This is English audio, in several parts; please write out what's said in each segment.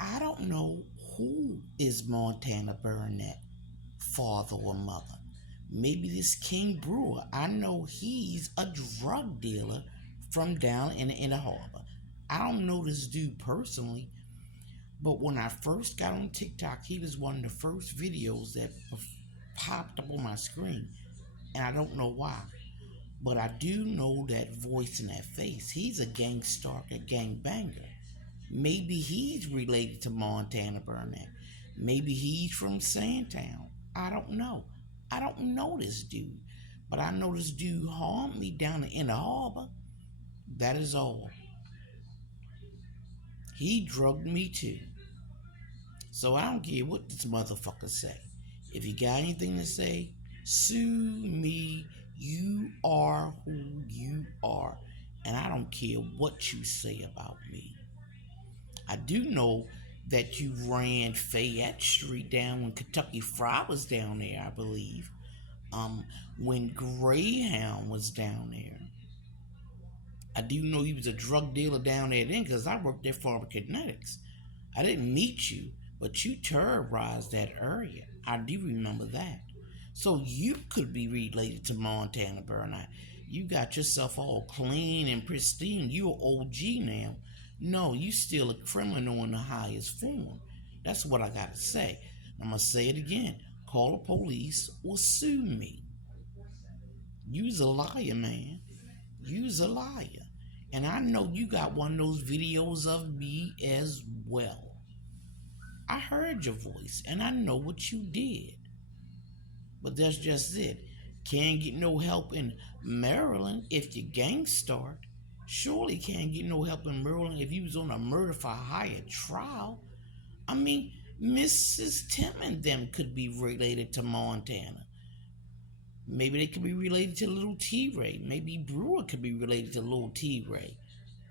I don't know who is Montana Baronette, father or mother. Maybe this King Brewer. I know he's a drug dealer from down in the inner harbor. I don't know this dude personally, but when I first got on TikTok, he was one of the first videos that popped up on my screen. And I don't know why. But I do know that voice and that face. He's a gangstalker, gangbanger. Maybe he's related to Montana Burnett. Maybe he's from Sandtown. I don't know. I don't know this dude. But I know this dude harmed me down in the harbor. That is all. He drugged me too. So I don't care what this motherfucker say. If you got anything to say, sue me. You are who you are. And I don't care what you say about me. I do know that you ran Fayette Street down when Kentucky Fried was down there, I believe. When Greyhound was down there. I do know he was a drug dealer down there then because I worked there for Kinetics. I didn't meet you, but you terrorized that area. I do remember that. So you could be related to Montana Burnout. You got yourself all clean and pristine. You are OG now. No, you still a criminal in the highest form. That's what I gotta say. I'm gonna say it again. Call the police or sue me. You's a liar, man. You's a liar. And I know you got one of those videos of me as well. I heard your voice and I know what you did. But that's just it. Can't get no help in Maryland if you gang start. Surely can't get no help in Maryland if you was on a murder for hire trial. I mean, Mrs. Tim and them could be related to Montana. Maybe they could be related to Little T Ray. Maybe Brewer could be related to Little T Ray.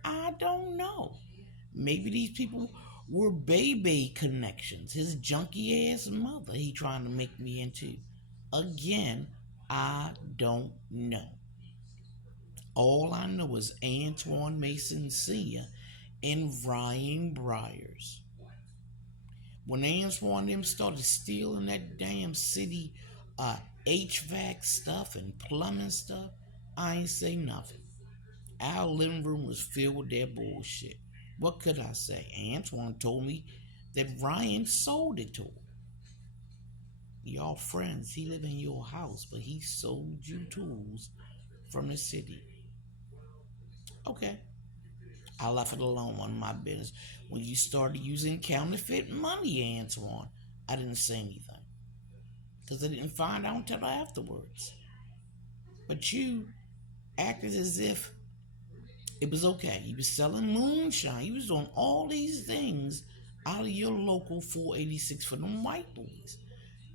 I don't know. Maybe these people were baby connections. His junky ass mother he trying to make me into. Again, I don't know. All I know is Antoine Mason Sr. and Ryan Briers. When Antoine them started stealing that damn city HVAC stuff and plumbing stuff, I ain't say nothing. Our living room was filled with their bullshit. What could I say? Antoine told me that Ryan sold it to him. Y'all friends, he live in your house, but he sold you tools from the city. Okay, I left it alone on my business. When you started using counterfeit money, Antoine, I didn't say anything because I didn't find out until afterwards. But you acted as if it was okay. You was selling moonshine. You was doing all these things out of your local 486 for them white boys.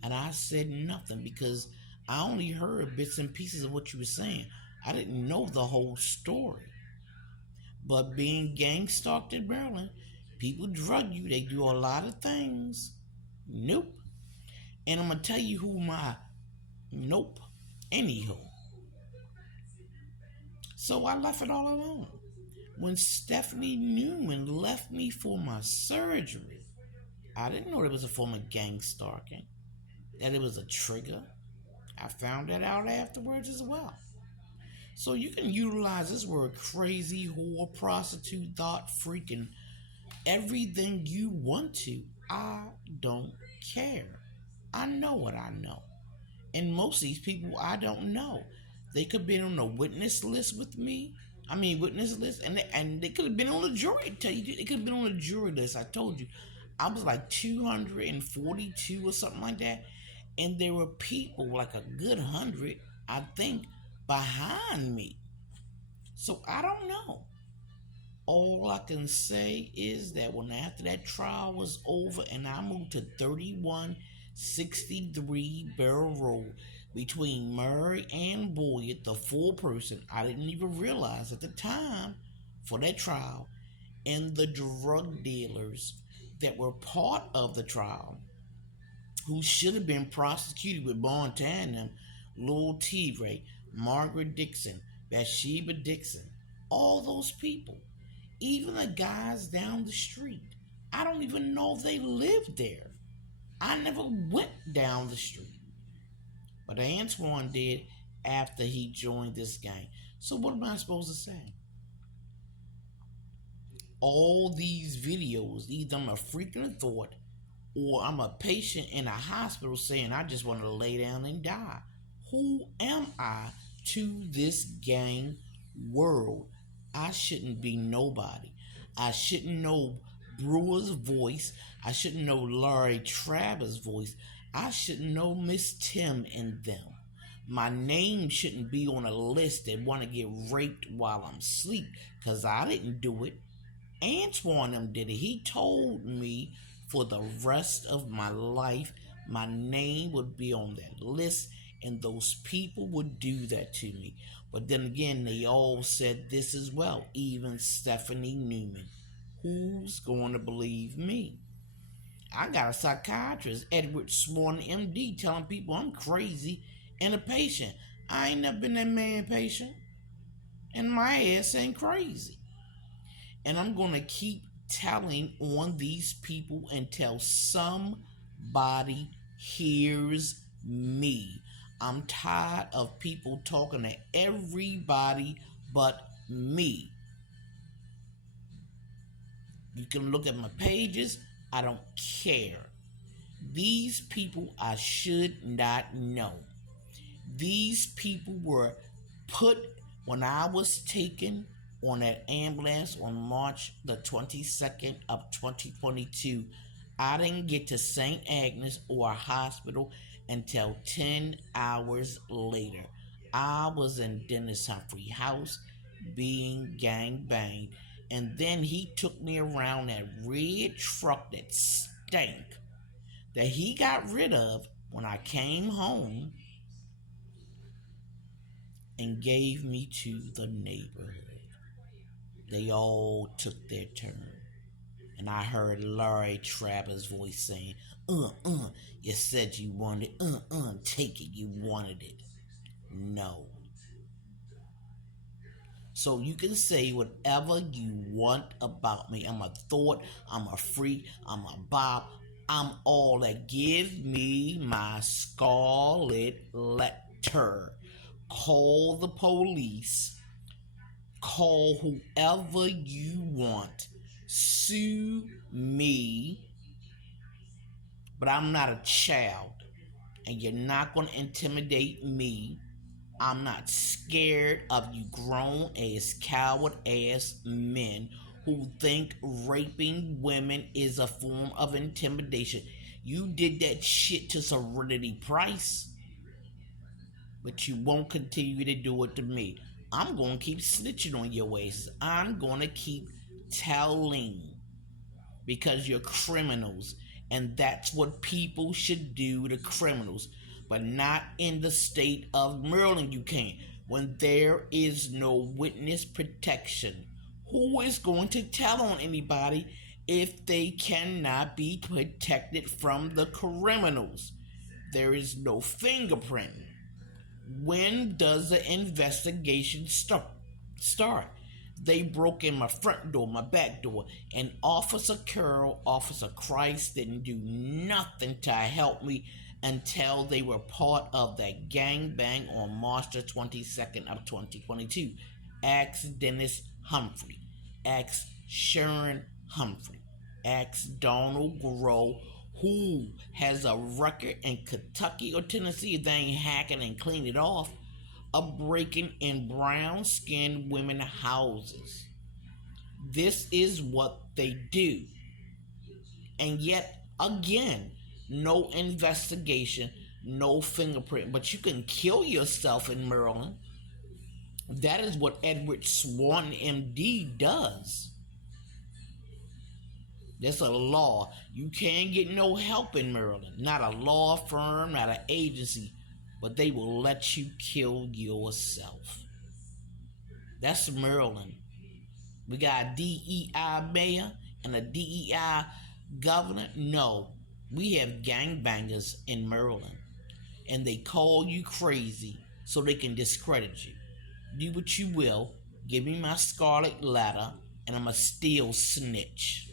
And I said nothing because I only heard bits and pieces of what you were saying. I didn't know the whole story. But being gang stalked in Maryland, people drug you. They do a lot of things. Nope. And I'm going to tell you who my nope. Anyhow. So I left it all alone. When Stephanie Newman left me for my surgery, I didn't know there was a form of gang stalking. That it was a trigger. I found that out afterwards as well. So you can utilize this word crazy, whore, prostitute, thought, freaking everything you want to. I don't care. I know what I know. And most of these people I don't know. They could have been on a witness list with me. Witness list, and they could have been on the jury. I tell you, they could have been on the jury list. I told you, I was like 242 or something like that, and there were people like a good 100, I think, behind me. So I don't know. All I can say is that when after that trial was over and I moved to 3163 Barrel Road between Murray and Boyd, the full person, I didn't even realize at the time for that trial, and the drug dealers that were part of the trial, who should have been prosecuted with Montana, Lil T. Ray, Margaret Dixon, Bathsheba Dixon, all those people, even the guys down the street. I don't even know if they live there. I never went down the street. But Antoine did after he joined this gang. So what am I supposed to say? All these videos, either I'm a freaking thought or I'm a patient in a hospital saying I just want to lay down and die. Who am I to this gang world? I shouldn't be nobody. I shouldn't know Brewer's voice. I shouldn't know Laurie Travers' voice. I shouldn't know Miss Tim and them. My name shouldn't be on a list that want to get raped while I'm asleep, because I didn't do it. Antoine them did it. He told me for the rest of my life my name would be on that list and those people would do that to me. But then again, they all said this as well, even Stephanie Newman. Who's going to believe me? I got a psychiatrist, Edward Swan, MD, telling people I'm crazy and a patient. I ain't never been that man patient, and my ass ain't crazy. And I'm going to keep telling on these people until somebody hears me. I'm tired of people talking to everybody but me. You can look at my pages. I don't care. These people I should not know. These people were put when I was taken on that ambulance on March the 22nd of 2022. I didn't get to St. Agnes or a hospital until 10 hours later. I was in Dennis Humphrey house being gang banged, and then he took me around that red truck that stank that he got rid of when I came home and gave me to the neighborhood. They all took their turn. And I heard Laurie Travers' voice saying, you said you wanted it, take it, you wanted it. No. So you can say whatever you want about me. I'm a thought, I'm a freak, I'm a bop, I'm all that. Give me my scarlet letter. Call the police. Call whoever you want. Sue me. But I'm not a child. And you're not going to intimidate me. I'm not scared of you grown ass, coward ass men who think raping women is a form of intimidation. You did that shit to Serenity Price, but you won't continue to do it to me. I'm going to keep snitching on your asses. I'm going to keep telling, because you're criminals, and that's what people should do to criminals. But not in the state of Maryland. You can't. When there is no witness protection, who is going to tell on anybody if they cannot be protected from the criminals? There is no fingerprint. When does the investigation start? They broke in my front door, my back door, and Officer Carroll, Officer Christ didn't do nothing to help me until they were part of that gangbang on March the 22nd of 2022. Ask Dennis Humphrey. Ask Sharon Humphrey. Ask Donald Grow, who has a record in Kentucky or Tennessee, if they ain't hacking and clean it off, of breaking in brown-skinned women's houses. This is what they do. And yet, again, no investigation, no fingerprint. But you can kill yourself in Maryland. That is what Edward Swan, MD, does. That's a law. You can't get no help in Maryland. Not a law firm, not an agency. But they will let you kill yourself. That's Maryland. We got a DEI mayor and a DEI governor. No, we have gangbangers in Maryland. And they call you crazy so they can discredit you. Do what you will. Give me my scarlet letter and I'm a still snitch.